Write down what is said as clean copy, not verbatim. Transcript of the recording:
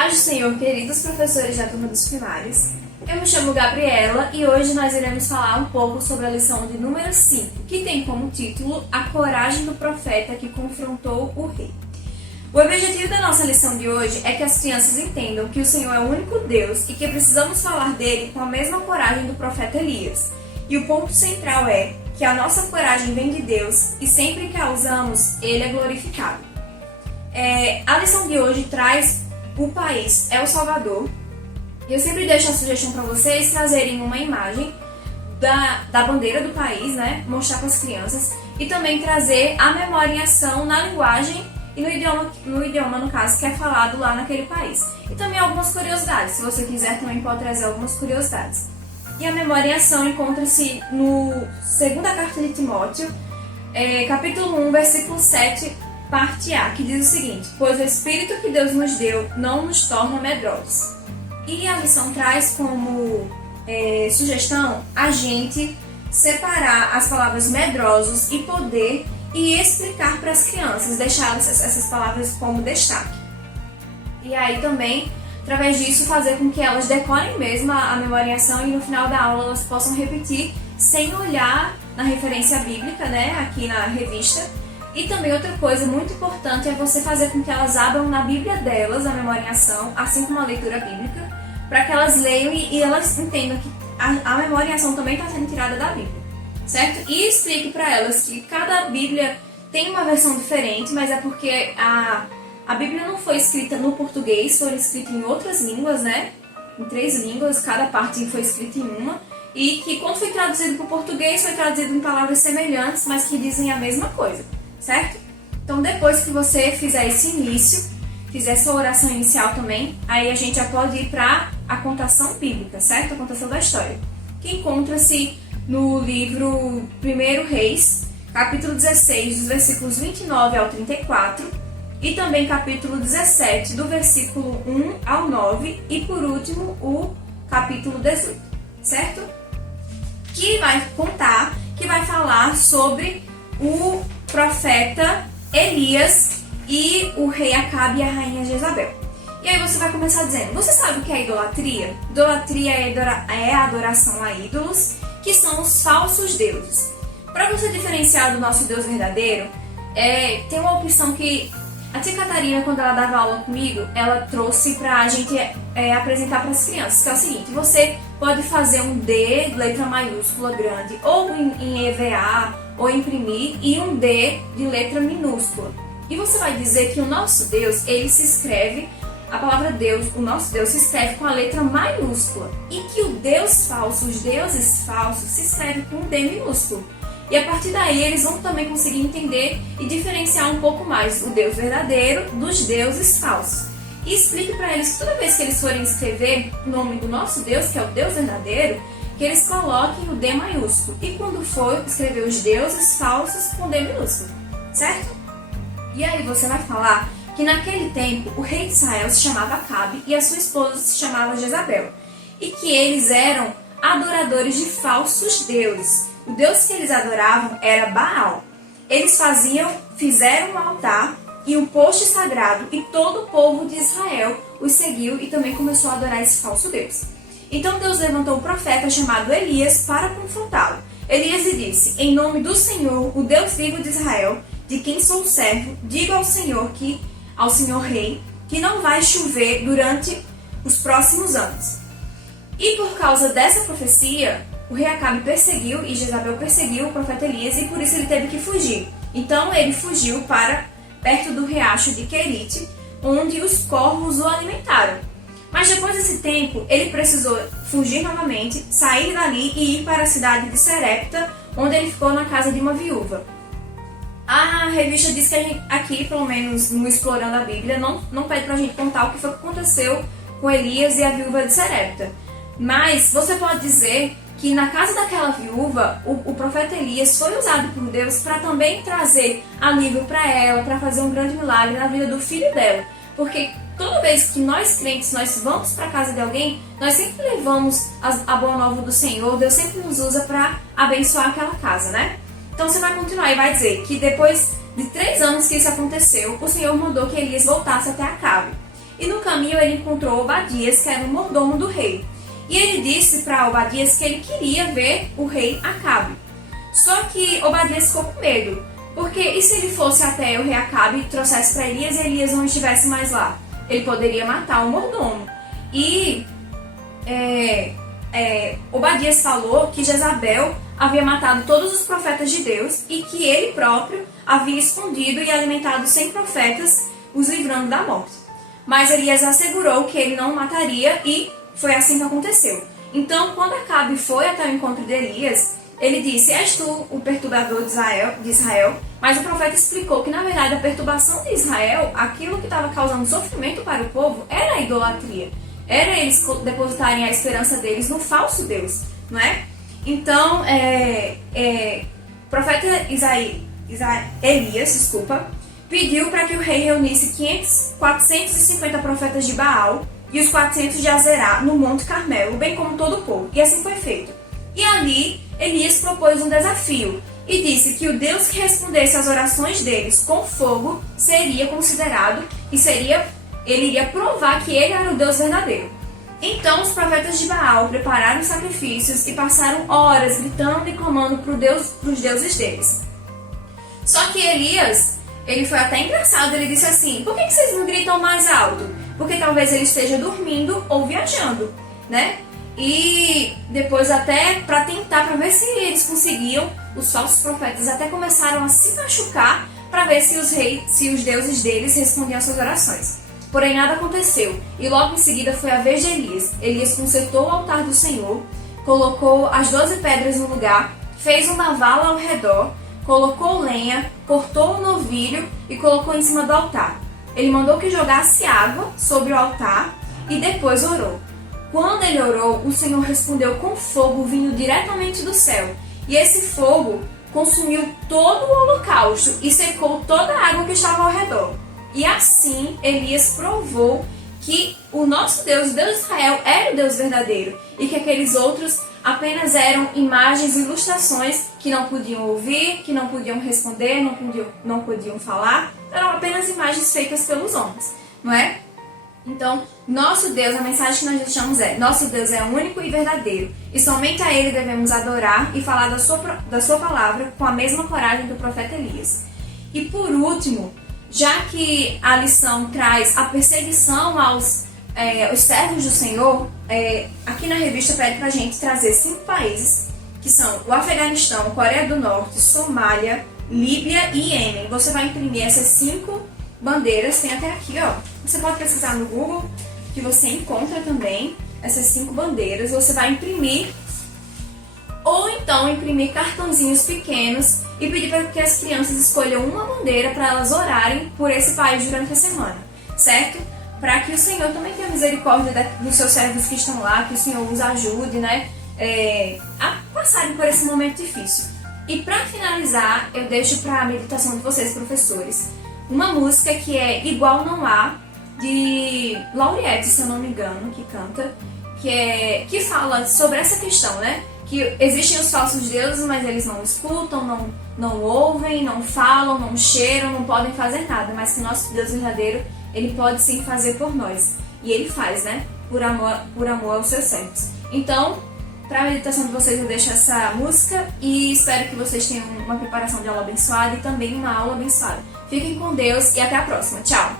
Paz do Senhor, queridos professores da turma dos primários. Eu me chamo Gabriela e hoje nós iremos falar um pouco sobre a lição de número 5, que tem como título A Coragem do Profeta que Confrontou o Rei. O objetivo da nossa lição de hoje é que as crianças entendam que o Senhor é o único Deus e que precisamos falar dele com a mesma coragem do profeta Elias. E o ponto central é que a nossa coragem vem de Deus e sempre que a usamos, ele é glorificado. A lição de hoje traz o país El Salvador. Eu sempre deixo a sugestão para vocês trazerem uma imagem da bandeira do país, né? Mostrar para as crianças e também trazer a memória em ação na linguagem e no idioma, no caso, que é falado lá naquele país. E também algumas curiosidades, se você quiser também pode trazer algumas curiosidades. E a memória em ação encontra-se no segunda carta de Timóteo, capítulo 1, versículo 7, parte A, que diz o seguinte: pois o Espírito que Deus nos deu não nos torna medrosos. E a lição traz como sugestão a gente separar as palavras medrosos e poder e explicar para as crianças, deixar essas palavras como destaque. E aí também, através disso, fazer com que elas decorem mesmo a memória em ação e no final da aula elas possam repetir sem olhar na referência bíblica, né, aqui na revista. E também outra coisa muito importante é você fazer com que elas abram na Bíblia delas a memória em ação, assim como a leitura bíblica, para que elas leiam e elas entendam que a memória em ação também está sendo tirada da Bíblia, certo? E explique para elas que cada Bíblia tem uma versão diferente, mas é porque a Bíblia não foi escrita no português, foi escrita em outras línguas, né? Em 3 línguas, cada parte foi escrita em uma. E que quando foi traduzido para o português, foi traduzido em palavras semelhantes, mas que dizem a mesma coisa, certo? Então depois que você fizer esse início, fizer essa oração inicial também, aí a gente já pode ir para a contação bíblica, certo? A contação da história, que encontra-se no livro 1 Reis, capítulo 16, dos versículos 29 ao 34, e também capítulo 17, do versículo 1 ao 9, e por último o capítulo 18, certo? Que vai contar, que vai falar sobre o profeta Elias e o rei Acabe e a rainha Jezabel. E aí você vai começar dizendo: você sabe o que é idolatria? Idolatria é a adoração a ídolos, que são os falsos deuses. Para você diferenciar do nosso Deus verdadeiro, tem uma opção que a tia Catarina, quando ela dava aula comigo, ela trouxe para a gente apresentar para as crianças, que é o seguinte: você pode fazer um D, letra maiúscula grande, ou em EVA, ou imprimir, e um D de letra minúscula. E você vai dizer que o nosso Deus, ele se escreve, a palavra Deus, o nosso Deus, se escreve com a letra maiúscula. E que o Deus falso, os deuses falsos, se escreve com um D minúsculo. E a partir daí eles vão também conseguir entender e diferenciar um pouco mais o Deus verdadeiro dos deuses falsos. E explique para eles que toda vez que eles forem escrever o nome do nosso Deus, que é o Deus verdadeiro, que eles coloquem o D maiúsculo. E quando for escrever os deuses falsos, com D minúsculo, certo? E aí você vai falar que naquele tempo o rei de Israel se chamava Acabe e a sua esposa se chamava Jezabel. E que eles eram adoradores de falsos deuses. O Deus que eles adoravam era Baal. Eles fizeram um altar e um poste sagrado e todo o povo de Israel os seguiu e também começou a adorar esse falso Deus. Então Deus levantou um profeta chamado Elias para confrontá-lo. Elias lhe disse: em nome do Senhor, o Deus vivo de Israel, de quem sou servo, digo ao Senhor rei, que não vai chover durante os próximos anos. E por causa dessa profecia, o rei Acabe perseguiu e Jezabel perseguiu o profeta Elias e por isso ele teve que fugir. Então ele fugiu para perto do riacho de Querite, onde os corvos o alimentaram. Mas depois desse tempo, ele precisou fugir novamente, sair dali e ir para a cidade de Serepta, onde ele ficou na casa de uma viúva. A revista diz que a gente, aqui, pelo menos no Explorando a Bíblia, não pede pra gente contar o que foi que aconteceu com Elias e a viúva de Serepta. Mas você pode dizer que na casa daquela viúva, o profeta Elias foi usado por Deus para também trazer alívio para ela, para fazer um grande milagre na vida do filho dela. Porque toda vez que nós crentes, nós vamos para a casa de alguém, nós sempre levamos a boa nova do Senhor, Deus sempre nos usa para abençoar aquela casa, né? Então você vai continuar e vai dizer que depois de 3 anos que isso aconteceu, o Senhor mandou que Elias voltasse até Acabe. e no caminho ele encontrou Obadias, que era o mordomo do rei. E ele disse para Obadias que ele queria ver o rei Acabe. Só que Obadias ficou com medo, porque e se ele fosse até o rei Acabe e trouxesse para Elias e Elias não estivesse mais lá? Ele poderia matar o mordomo. E Obadias falou que Jezabel havia matado todos os profetas de Deus e que ele próprio havia escondido e alimentado 100 profetas, os livrando da morte. Mas Elias assegurou que ele não o mataria e foi assim que aconteceu. Então, quando Acabe foi até o encontro de Elias, ele disse: és tu o perturbador de Israel? Mas o profeta explicou que, na verdade, a perturbação de Israel, aquilo que estava causando sofrimento para o povo, era a idolatria. Era eles depositarem a esperança deles no falso Deus, não é? Então, o profeta Elias, pediu para que o rei reunisse 450 profetas de Baal e os 400 de Azerá no Monte Carmelo, bem como todo o povo. E assim foi feito. E ali, Elias propôs um desafio e disse que o Deus que respondesse às orações deles com fogo seria considerado e ele iria provar que ele era o Deus verdadeiro. Então os profetas de Baal prepararam sacrifícios e passaram horas gritando e clamando para os deuses deles. Só que Elias, ele foi até engraçado, ele disse assim: por que vocês não gritam mais alto? Porque talvez ele esteja dormindo ou viajando, né? E depois até para ver se eles conseguiam, os falsos profetas até começaram a se machucar para ver se os deuses deles respondiam às suas orações. Porém nada aconteceu, e logo em seguida foi a vez de Elias. Elias consertou o altar do Senhor, colocou as 12 pedras no lugar, fez uma vala ao redor, colocou lenha, cortou o novilho e colocou em cima do altar. Ele mandou que jogasse água sobre o altar e depois orou. Quando ele orou, o Senhor respondeu com fogo vindo diretamente do céu. E esse fogo consumiu todo o holocausto e secou toda a água que estava ao redor. E assim Elias provou que o nosso Deus, o Deus de Israel, era o Deus verdadeiro. E que aqueles outros apenas eram imagens e ilustrações que não podiam ouvir, que não podiam responder, não podiam falar. Eram apenas imagens feitas pelos homens, não é? Então, nosso Deus, a mensagem que nós deixamos é: nosso Deus é único e verdadeiro, e somente a Ele devemos adorar e falar da sua palavra com a mesma coragem do profeta Elias. E por último, já que a lição traz a perseguição aos servos do Senhor, aqui na revista pede pra gente trazer 5 países, que são o Afeganistão, Coreia do Norte, Somália, Líbia e Iêmen. Você vai imprimir essas 5 bandeiras, tem até aqui, ó. Você pode pesquisar no Google, que você encontra também essas 5 bandeiras. Você vai imprimir, ou então imprimir cartãozinhos pequenos e pedir para que as crianças escolham uma bandeira para elas orarem por esse país durante a semana, certo? Para que o Senhor também tenha misericórdia dos seus servos que estão lá, que o Senhor os ajude, né, a passarem por esse momento difícil. E para finalizar, eu deixo para a meditação de vocês, professores, uma música que é Igual Não Há, de Lauriette, se eu não me engano, que canta, que fala sobre essa questão, né? Que existem os falsos deuses, mas eles não escutam, não ouvem, não falam, não cheiram, não podem fazer nada, mas que nosso Deus verdadeiro, ele pode sim fazer por nós. E ele faz, né? Por amor aos seus servos. Então, para a meditação de vocês eu deixo essa música e espero que vocês tenham uma preparação de aula abençoada e também uma aula abençoada. Fiquem com Deus e até a próxima. Tchau!